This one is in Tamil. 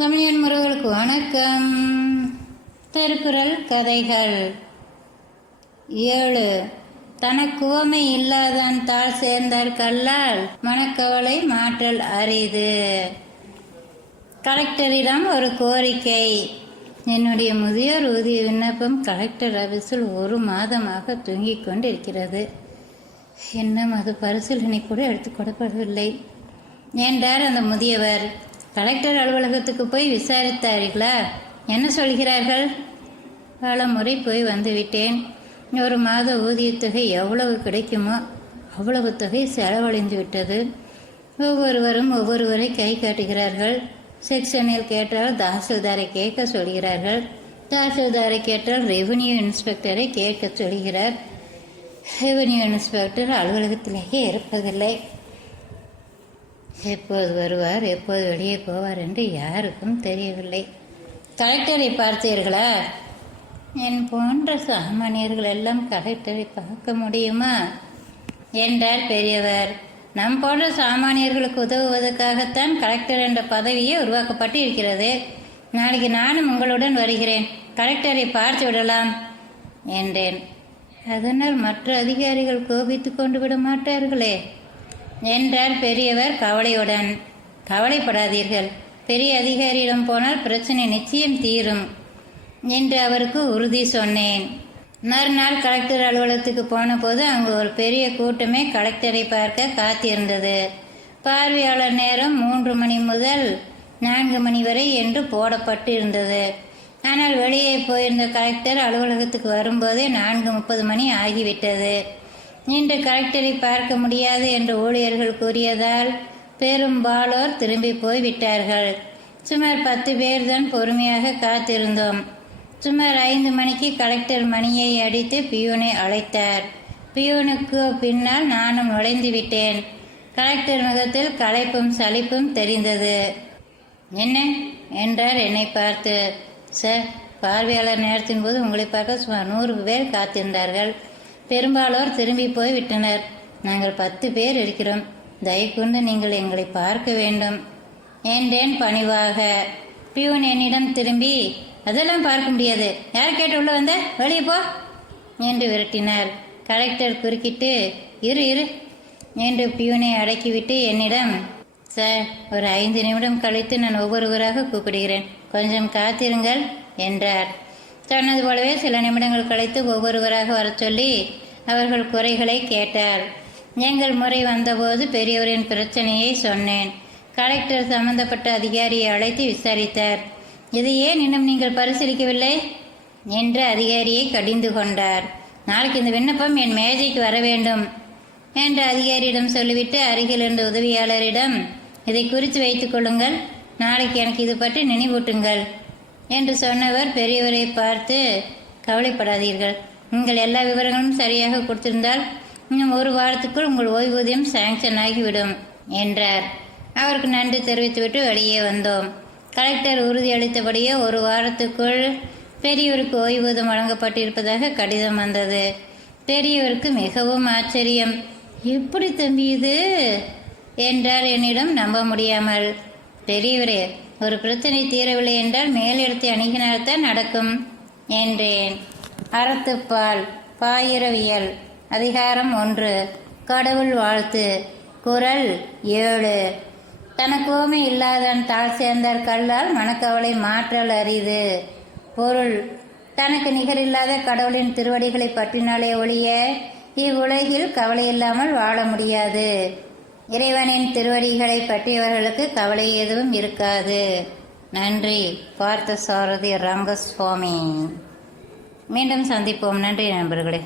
தமிழன் முருகர்களுக்கு வணக்கம். திருக்குறள் கதைகள். ஏழு. தனக்குவமை இல்லாதான் தாழ் சேர்ந்தார் கல்லால் மனக்கவலை மாற்றல் அரிது. கலெக்டரிடம் ஒரு கோரிக்கை. என்னுடைய முதியோர் ஊதிய விண்ணப்பம் கலெக்டர் ஆஃபீஸில் ஒரு மாதமாக தூங்கிக் கொண்டிருக்கிறது. இன்னும் அது பரிசீலனை கூட எடுத்துக் கொடுப்பதில்லை. என்றார் அந்த முதியவர். கலெக்டர் அலுவலகத்துக்கு போய் விசாரித்தார்களா என்ன சொல்கிறார்கள்? பல முறை போய் வந்துவிட்டேன் ஒரு மாத ஊதியத்தொகை எவ்வளவு கிடைக்குமோ அவ்வளவு தொகை செலவழிந்து விட்டது. ஒவ்வொருவரும் ஒவ்வொருவரை கை காட்டுகிறார்கள். செக்ஷனில் கேட்டால் தாசில்தாரை கேட்க சொல்கிறார்கள். தாசில்தாரை கேட்டால் ரெவென்யூ இன்ஸ்பெக்டரை கேட்க சொல்கிறார். ரெவென்யூ இன்ஸ்பெக்டர் அலுவலகத்திலேயே இருப்பதில்லை. எப்போது வருவார் எப்போது வெளியே போவார் என்று யாருக்கும் தெரியவில்லை. கலெக்டரை பார்த்தீர்களா? என் போன்ற சாமானியர்கள் எல்லாம் கலெக்டரை பார்க்க முடியுமா? என்றார் பெரியவர். நம் போன்ற சாமானியர்களுக்கு உதவுவதற்காகத்தான் கலெக்டர் என்ற பதவியே உருவாக்கப்பட்டு இருக்கிறது நாளைக்கு நானும் உங்களுடன் வருகிறேன். கலெக்டரை பார்த்து விடலாம் என்றேன். அதனால் மற்ற அதிகாரிகள் கோபித்து கொண்டு விட மாட்டார்களே. என்றார் பெரியவர் கவலையுடன். கவலைப்படாதீர்கள். பெரிய அதிகாரியிடம் போனால் பிரச்சனை நிச்சயம் தீரும் என்று அவருக்கு உறுதி சொன்னேன். மறுநாள் கலெக்டர் அலுவலகத்துக்கு போன போது அங்கு ஒரு பெரிய கூட்டமே கலெக்டரை பார்க்க காத்திருந்தது. பார்வையாளர் நேரம் மூன்று மணி முதல் நான்கு மணி வரை என்று போடப்பட்டு இருந்தது ஆனால் வெளியே போயிருந்த கலெக்டர் அலுவலகத்துக்கு வரும்போதே நான்கு முப்பது மணி ஆகிவிட்டது. இன்று கலெக்டரை பார்க்க முடியாது என்று ஊழியர்கள் கூறியதால் பெரும்பாலோர் திரும்பி போய் விட்டார்கள் சுமார் பத்து பேர் தான் பொறுமையாக காத்திருந்தோம். சுமார் ஐந்து மணிக்கு கலெக்டர் மணியை அடித்து பியூனை அழைத்தார். பியூனுக்கு பின்னால் நானும் நுழைந்து விட்டேன் கலெக்டர் முகத்தில் களைப்பும் சலிப்பும் தெரிந்தது. என்ன? என்றார் என்னை பார்த்து. சார் பார்வையாளர் நேரத்தின் போது உங்களை பார்க்க சுமார் நூறு பேர் காத்திருந்தார்கள். பெரும்பாலோர் திரும்பி போய் விட்டனர். நாங்கள் பத்து பேர் இருக்கிறோம். தயக்குண்டு நீங்கள் எங்களை பார்க்க வேண்டும். என்றேன் பணிவாக. பியூன் என்னிடம் திரும்பி அதெல்லாம் பார்க்க முடியாது. யார் கேட்டு உள்ள வந்த? வெளியே போ. என்று விரட்டினார். கலெக்டர் குறுக்கிட்டு இரு இரு. என்று பியூனை அடக்கிவிட்டு என்னிடம் சார் ஒரு ஐந்து நிமிடம் கழித்து நான் ஒவ்வொருவராக கூப்பிடுகிறேன். கொஞ்சம் காத்திருங்கள் என்றார். சொன்னது போலவே சில நிமிடங்கள் கழித்து ஒவ்வொருவராக வரச் சொல்லி அவர்கள் குறைகளை கேட்டார். எங்கள் முறை வந்தபோது பெரியவரின் பிரச்சனையை சொன்னேன். கலெக்டர் சம்பந்தப்பட்ட அதிகாரியை அழைத்து விசாரித்தார். இது ஏன் இன்னும் நீங்கள் பரிசீலிக்கவில்லை? என்று அதிகாரியை கடிந்து கொண்டார். நாளைக்கு இந்த விண்ணப்பம் என் மேஜைக்கு வர வேண்டும் என்று அதிகாரியிடம் சொல்லிவிட்டு அருகில் இருந்த உதவியாளரிடம் இதை குறித்து வைத்துக் கொள்ளுங்கள். நாளைக்கு எனக்கு இது பற்றி நினைவூட்டுங்கள். என்று சொன்னவர் பெரியவரை பார்த்து கவலைப்படாதீர்கள். உங்கள் எல்லா விவரங்களும் சரியாக கொடுத்திருந்தால் இன்னும் ஒரு வாரத்துக்குள் உங்கள் ஓய்வூதியம் சாங்ஷன் ஆகிவிடும் என்றார். அவருக்கு நன்றி தெரிவித்துவிட்டு வெளியே வந்தோம். கலெக்டர் உறுதியளித்தபடியே ஒரு வாரத்துக்குள் பெரியவருக்கு ஓய்வூதியம் வழங்கப்பட்டிருப்பதாக கடிதம் வந்தது. பெரியவருக்கு மிகவும் ஆச்சரியம். எப்படி தம்பி இது? என்றார். என்னிடம் நம்ப முடியாமல். பெரியவரே ஒரு பிரச்சனை தீரவில்லை என்றால் மேலிடத்தை அணுகினால்தான் நடக்கும் என்றேன். அறத்துப்பால் பாயிரவியல் அதிகாரம் ஒன்று கடவுள் வாழ்த்து குரல் ஏழு. தனக்கோமை இல்லாதன் தாழ் சேர்ந்தார் கல்லால் மனக்கவலை மாற்றல் அரிது. பொருள் தனக்கு நிகரில்லாத கடவுளின் திருவடிகளை பற்றினாலே ஒழிய இவ்வுலகில் கவலை இல்லாமல் வாழ முடியாது. இறைவனின் திருவடிகளை பற்றியவர்களுக்கு கவலை எதுவும் இருக்காது. நன்றி. பார்த்த சாரதி ரங்கசுவாமி. மீண்டும் சந்திப்போம். நன்றி நண்பர்களே.